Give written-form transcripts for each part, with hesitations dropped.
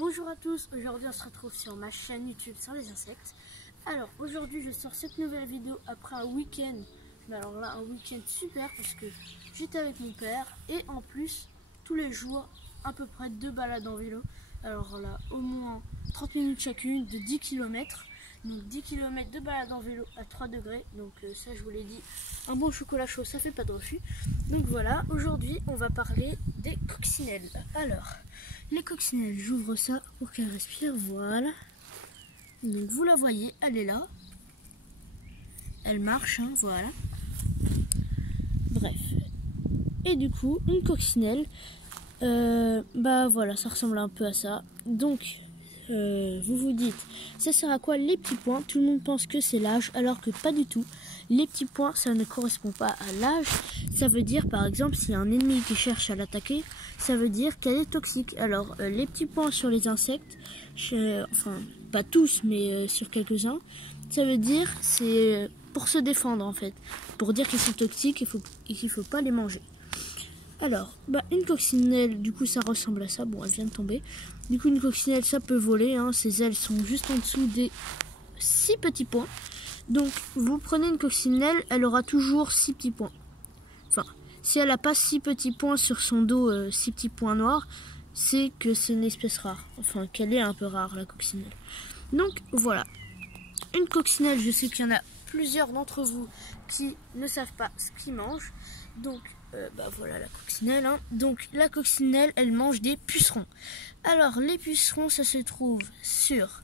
Bonjour à tous, aujourd'hui on se retrouve sur ma chaîne YouTube sur les insectes. Alors aujourd'hui je sors cette nouvelle vidéo après un week-end, mais alors là un week-end super parce que j'étais avec mon père et en plus tous les jours à peu près 2 balades en vélo. Alors là au moins 30 minutes chacune de 10 km. Donc 10 km de balade en vélo à 3 degrés, donc ça je vous l'ai dit, un bon chocolat chaud ça fait pas de refus. Donc voilà, aujourd'hui on va parler des coccinelles. Alors, les coccinelles, j'ouvre ça pour qu'elle respire, voilà. Donc vous la voyez, elle est là. Elle marche, hein, voilà. Bref. Et du coup, une coccinelle, bah voilà, ça ressemble un peu à ça. Donc, vous vous dites, ça sert à quoi les petits points? Tout le monde pense que c'est l'âge, alors que pas du tout. Les petits points, ça ne correspond pas à l'âge. Ça veut dire, par exemple, s'il y a un ennemi qui cherche à l'attaquer, ça veut dire qu'elle est toxique. Alors, les petits points sur les insectes, enfin, pas tous, mais sur quelques-uns, ça veut dire, c'est pour se défendre, en fait. Pour dire qu'ils sont toxiques et qu'il ne faut pas les manger. Alors, bah, une coccinelle, du coup, ça ressemble à ça. Bon, elle vient de tomber. Du coup, une coccinelle, ça peut voler. Hein. Ses ailes sont juste en dessous des 6 petits points. Donc, vous prenez une coccinelle, elle aura toujours 6 petits points. Enfin, si elle n'a pas 6 petits points sur son dos, 6 petits points noirs, c'est que c'est une espèce rare. Enfin, qu'elle est un peu rare, la coccinelle. Donc, voilà. Une coccinelle, je sais qu'il y en a plusieurs d'entre vous qui ne savent pas ce qu'ils mangent. Donc, bah voilà la coccinelle. Hein. Donc, la coccinelle, elle mange des pucerons. Alors, les pucerons, ça se trouve sur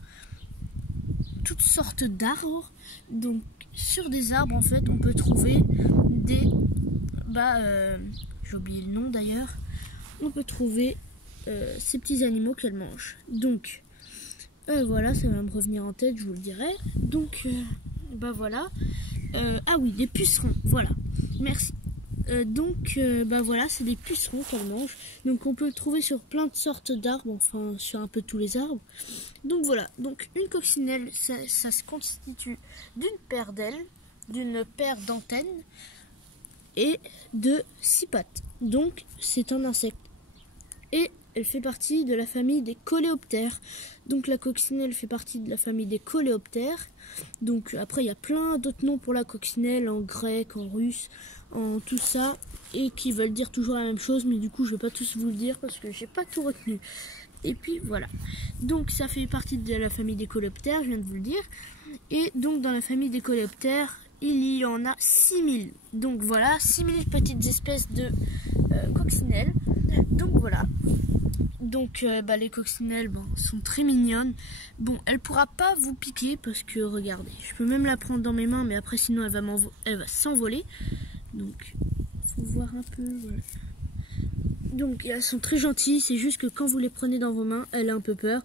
toutes sortes d'arbres. Donc, sur des arbres, en fait, on peut trouver des... j'ai oublié le nom d'ailleurs. On peut trouver ces petits animaux qu'elle mange. Donc, voilà, ça va me revenir en tête, je vous le dirai. Donc, bah voilà. Ah oui, des pucerons, voilà. Merci. Donc, bah voilà, c'est des pucerons qu'elle mange. Donc, on peut le trouver sur plein de sortes d'arbres, enfin, sur un peu tous les arbres. Donc, voilà. Donc, une coccinelle, ça se constitue d'une paire d'ailes, d'une paire d'antennes et de 6 pattes. Donc, c'est un insecte. Et elle fait partie de la famille des coléoptères. Donc, la coccinelle fait partie de la famille des coléoptères. Donc, après, il y a plein d'autres noms pour la coccinelle, en grec, en russe, en tout ça, et qui veulent dire toujours la même chose, mais du coup je vais pas tous vous le dire parce que j'ai pas tout retenu. Et puis voilà, donc ça fait partie de la famille des coléoptères, je viens de vous le dire, et donc dans la famille des coléoptères il y en a 6000, donc voilà, 6000 petites espèces de coccinelles. Donc voilà, donc bah, les coccinelles sont très mignonnes. Bon, elle pourra pas vous piquer parce que regardez, je peux même la prendre dans mes mains, mais après sinon elle va s'envoler. Donc, faut voir un peu, voilà. Donc, elles sont très gentilles, c'est juste que quand vous les prenez dans vos mains, elle a un peu peur.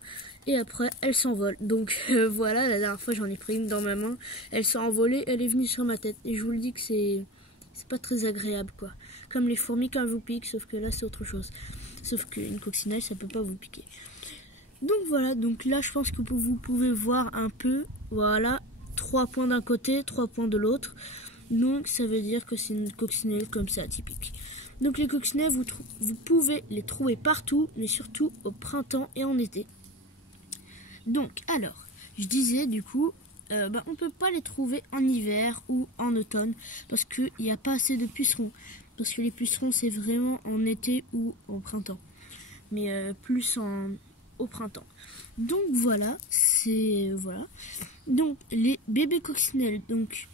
Et après, elle s'envole. Donc, voilà, la dernière fois, j'en ai pris une dans ma main. Elle s'est envolée, elle est venue sur ma tête. Et je vous le dis que c'est pas très agréable, quoi. Comme les fourmis quand elles vous piquent, sauf que là, c'est autre chose. Sauf qu'une coccinelle, ça peut pas vous piquer. Donc, voilà. Donc là, je pense que vous pouvez voir un peu, voilà, 3 points d'un côté, 3 points de l'autre. Donc ça veut dire que c'est une coccinelle comme ça, typique. Donc les coccinelles, vous pouvez les trouver partout, mais surtout au printemps et en été. Donc alors, je disais du coup, on ne peut pas les trouver en hiver ou en automne, parce qu'il n'y a pas assez de pucerons. Parce que les pucerons, c'est vraiment en été ou au printemps. Mais plus au printemps. Donc voilà, voilà. Donc les bébés coccinelles, donc...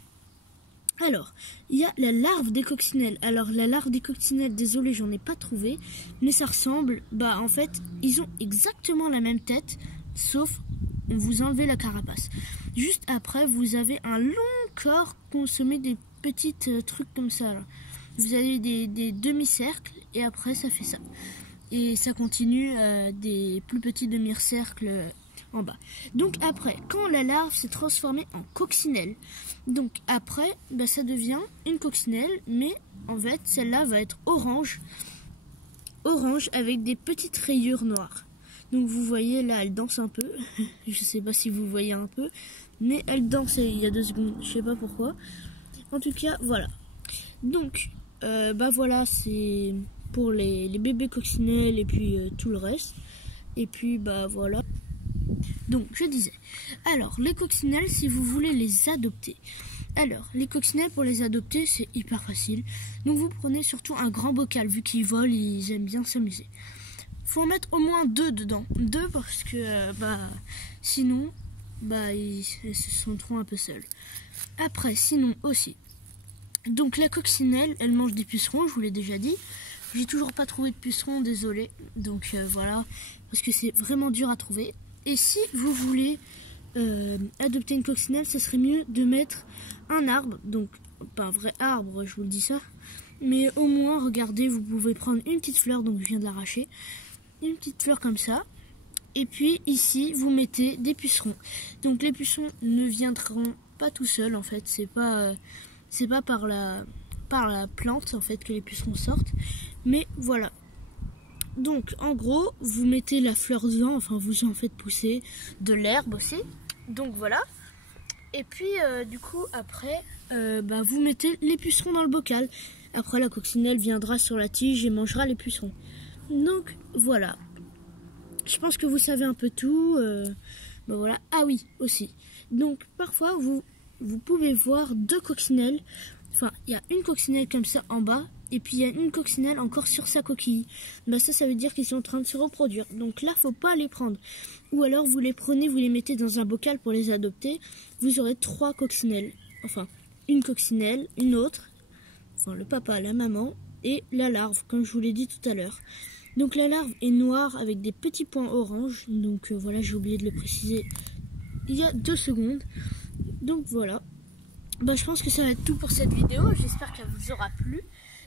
Alors, il y a la larve des coccinelles. Alors, la larve des coccinelles, désolé, j'en ai pas trouvé. Mais ça ressemble, en fait, ils ont exactement la même tête, sauf vous enlevez la carapace. Juste après, vous avez un long corps consommé des petits trucs comme ça. Là. Vous avez des demi-cercles, et après, ça fait ça. Et ça continue à des plus petits demi-cercles en bas. Donc après, quand la larve s'est transformée en coccinelle, donc après, ça devient une coccinelle, mais en fait, celle-là va être orange avec des petites rayures noires. Donc vous voyez, là, elle danse un peu. Je sais pas si vous voyez un peu, mais elle danse il y a 2 secondes, je sais pas pourquoi. En tout cas, voilà. Donc, voilà, c'est pour les bébés coccinelles et puis tout le reste. Et puis bah voilà. Donc je disais, alors les coccinelles, si vous voulez les adopter, alors les coccinelles pour les adopter c'est hyper facile. Donc vous prenez surtout un grand bocal, vu qu'ils volent, ils aiment bien s'amuser. Faut en mettre au moins 2 dedans, 2 parce que sinon ils se sentiront un peu seuls. Après sinon aussi, donc la coccinelle elle mange des pucerons, je vous l'ai déjà dit. J'ai toujours pas trouvé de pucerons, désolé. Donc voilà, parce que c'est vraiment dur à trouver. Et si vous voulez adopter une coccinelle, ce serait mieux de mettre un arbre, donc pas un vrai arbre, je vous le dis ça, mais au moins, regardez, vous pouvez prendre une petite fleur, donc je viens de l'arracher, une petite fleur comme ça, et puis ici, vous mettez des pucerons. Donc les pucerons ne viendront pas tout seuls, en fait, c'est pas par la plante, en fait, que les pucerons sortent, mais voilà. Donc en gros, vous mettez la fleur dedans, enfin vous en faites pousser de l'herbe aussi. Donc voilà. Et puis du coup après, vous mettez les pucerons dans le bocal. Après la coccinelle viendra sur la tige et mangera les pucerons. Donc voilà. Je pense que vous savez un peu tout. Voilà. Ah oui, aussi. Donc parfois vous pouvez voir 2 coccinelles. Enfin, il y a une coccinelle comme ça en bas. Et puis il y a une coccinelle encore sur sa coquille. Ça veut dire qu'ils sont en train de se reproduire. Donc là, faut pas les prendre. Ou alors vous les prenez, vous les mettez dans un bocal pour les adopter. Vous aurez 3 coccinelles. Enfin, une coccinelle, une autre, enfin le papa, la maman et la larve, comme je vous l'ai dit tout à l'heure. Donc la larve est noire avec des petits points orange. Donc voilà, j'ai oublié de le préciser il y a 2 secondes. Donc voilà. Je pense que ça va être tout pour cette vidéo. J'espère qu'elle vous aura plu.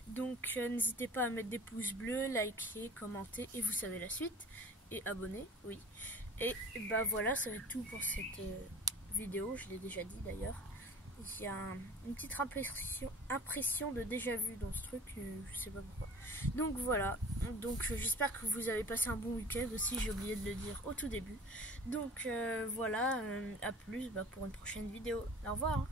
Donc n'hésitez pas à mettre des pouces bleus, liker, commenter et vous savez la suite. Et abonner, oui. Et voilà, ça va être tout pour cette vidéo, je l'ai déjà dit d'ailleurs. Il y a une petite impression de déjà vu dans ce truc, je sais pas pourquoi. Donc voilà, donc j'espère que vous avez passé un bon week-end aussi, j'ai oublié de le dire au tout début. Donc voilà, à plus pour une prochaine vidéo. Au revoir.